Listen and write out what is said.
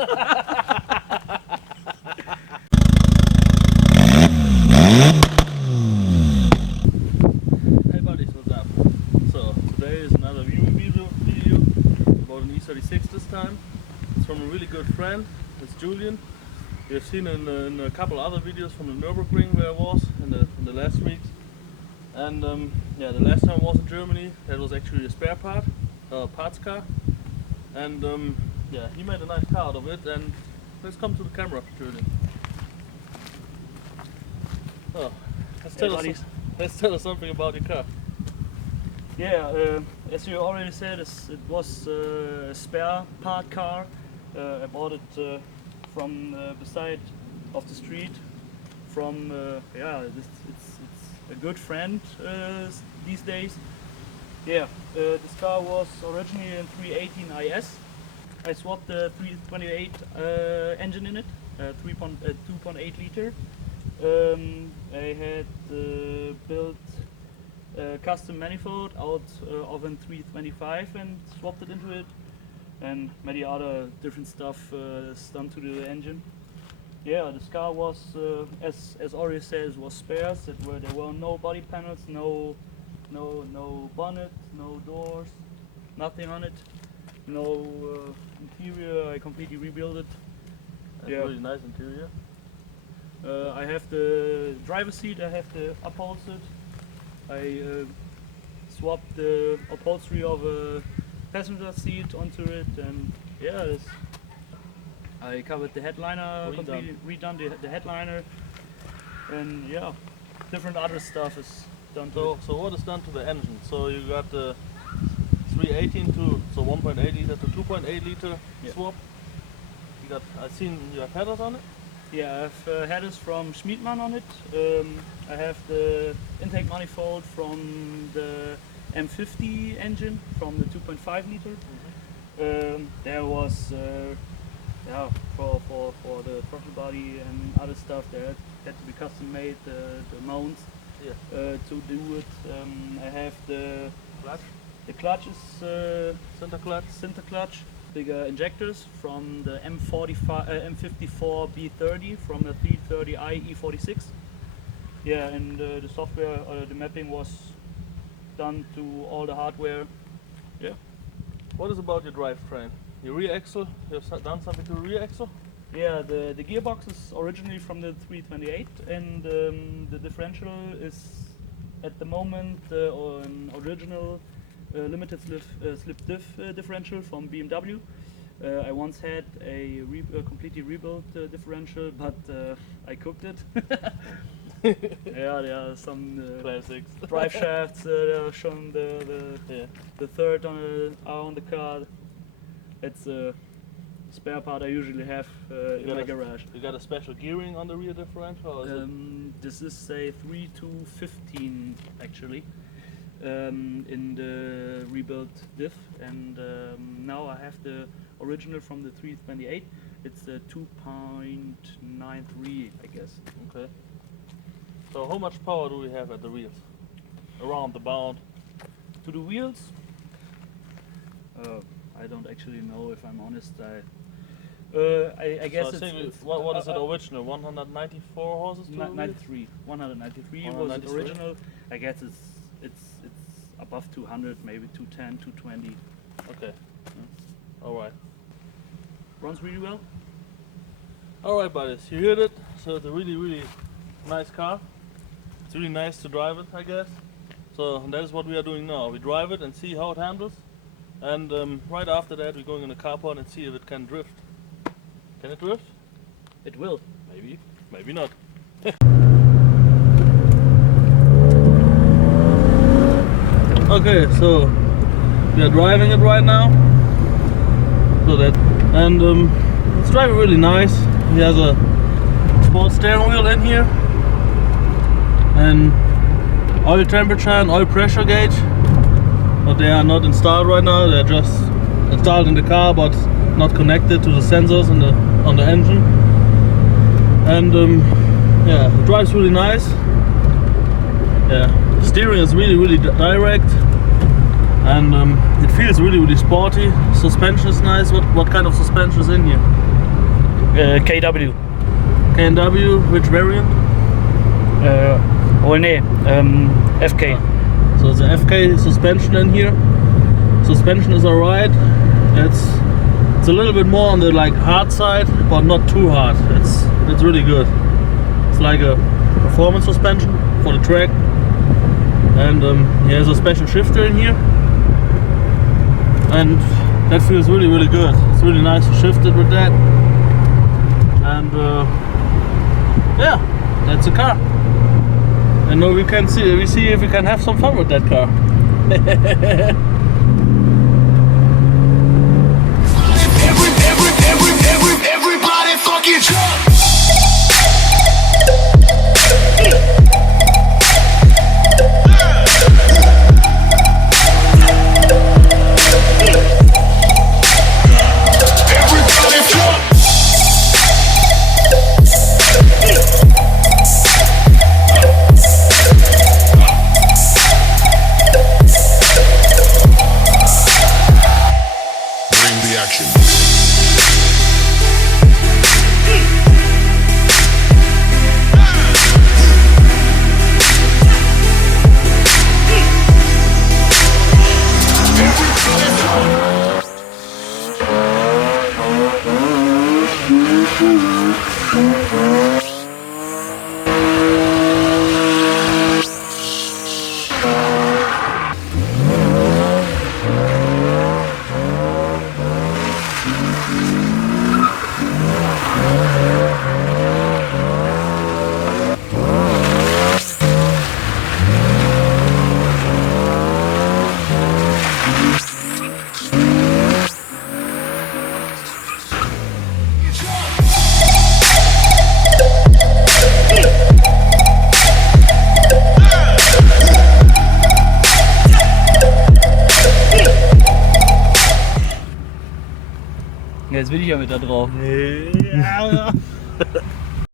Hey buddies, what's up? So today is another viewing video about an E36 this time. It's from a really good friend. It's Julian. You've seen in a couple other videos from the Nürburgring where I was in the last weeks. And yeah, the last time I was in Germany, that was actually a spare parts car. And yeah, he made a nice car out of it. And let's come to the camera, Julian. Oh, let's tell us something about your car. Yeah, as you already said, it was a spare part car. I bought it from beside of the street from yeah, it's a good friend these days. Yeah, this car was originally a 318 IS. I swapped the 328 engine in it, 2.8 liter. I had built a custom manifold out of a 325 and swapped it into it, and many other different stuff done to the engine. Yeah, this car was, as already says, was spares. There were no body panels, no bonnet, no doors, nothing on it, no interior. I completely rebuilt it. That's really nice interior. I have the driver's seat, I have the upholstered. I swapped the upholstery of a passenger seat onto it, and yeah, I covered the headliner, completely redone the headliner, and yeah, different other stuff is done to it. So what is done to the engine? So you got the 318 to 1.8 liter to 2.8 liter swap. You got, I've seen you have headers on it. Yeah, I have headers from Schmiedmann on it. I have the intake manifold from the M50 engine from the 2.5 liter. There was yeah, for the throttle body and other stuff, there had to be custom made the mounts to do it. I have the clutch. The clutch is center clutch. Bigger injectors from the M54 B30 from the 330i E36. Yeah, and the software, the mapping was done to all the hardware. Yeah. What is about your drivetrain? Your rear axle? You have done something to the rear axle? Yeah, the gearbox is originally from the 328, and the differential is at the moment an original limited slip diff differential from BMW. I once had a completely rebuilt differential, but I cooked it. Yeah, there are some classics. Drive shafts that are shown the third on the car. It's a spare part I usually have in my garage. You got a special gearing on the rear differential? Or is this is a 3 to 15 actually. In the rebuilt diff, and now I have the original from the 328. It's a 2.93, I guess. Okay. So how much power do we have at the wheels? Around the bound? To the wheels? I don't actually know, if I'm honest. I guess so it's what is it original? 194 horses? 93. 193 was it original. I guess it's above 200, maybe 210, 220. Okay. Alright. Runs really well. Alright buddies, you heard it. So it's a really nice car. It's really nice to drive it, I guess. So that is what we are doing now. We drive it and see how it handles. And right after that we're going in the car pod and see if it can drift. Can it drift? It will. Maybe, maybe not. Okay, so we are driving it right now. So that, and it's driving really nice. He has a sport steering wheel in here, and oil temperature and oil pressure gauge, but they are not installed right now. They're just installed in the car, but not connected to the sensors on the engine. And yeah, it drives really nice. Yeah, the steering is really direct, and it feels really sporty. Suspension is nice. What kind of suspension is in here? KW. KW, which variant? FK. So the FK suspension in here. Suspension is alright. It's a little bit more on the hard side, but not too hard. It's really good. It's like a performance suspension for the track. And there's a special shifter in here. And that feels really, really good. It's really nice to shift it with that. And yeah, that's the car. And now we see if we can have some fun with that car. Everybody fucking jump! Jetzt bin ich ja mit da drauf. Ja.